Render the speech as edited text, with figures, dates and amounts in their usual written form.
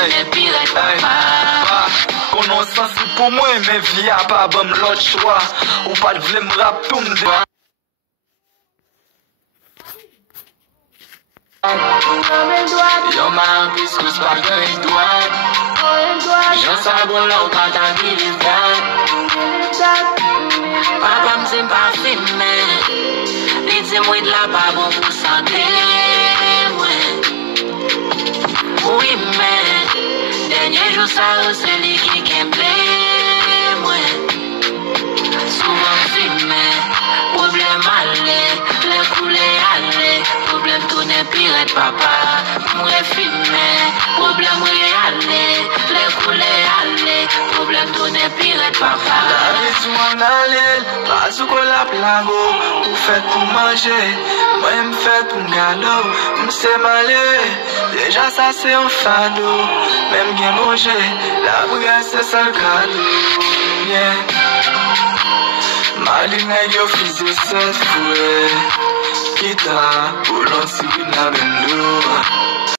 tourner pirate papa. Konon sensi pou mwen, men vi a pa bam lot chwa. Ou pa vle m rap tou m de. Yo man pis kous pa gen douan. J'en sa bon la ou quand t'as vu les dates. Papa m'sim pas filmé. Li di mwen de la pa bon pou santé. Oui mais dernier jour ça c'est li qui kemble mwen. Souvent filmé. Problème aller, les coulées aller. Problème tourner pirate papa. Mwen filmé. Problème aller, les coulées aller. Problème tourner pirate papa. La vie sou an alel, pas sou kon la plago. Ou fèt pou manje, mwen m fèt pou m gado. M se male, deja sa se an fado. Mem gen bonje, la bouga se sal kado. Yeah. Mali nèg yo fize set fouè. Kita, pou lon si wid na bendo.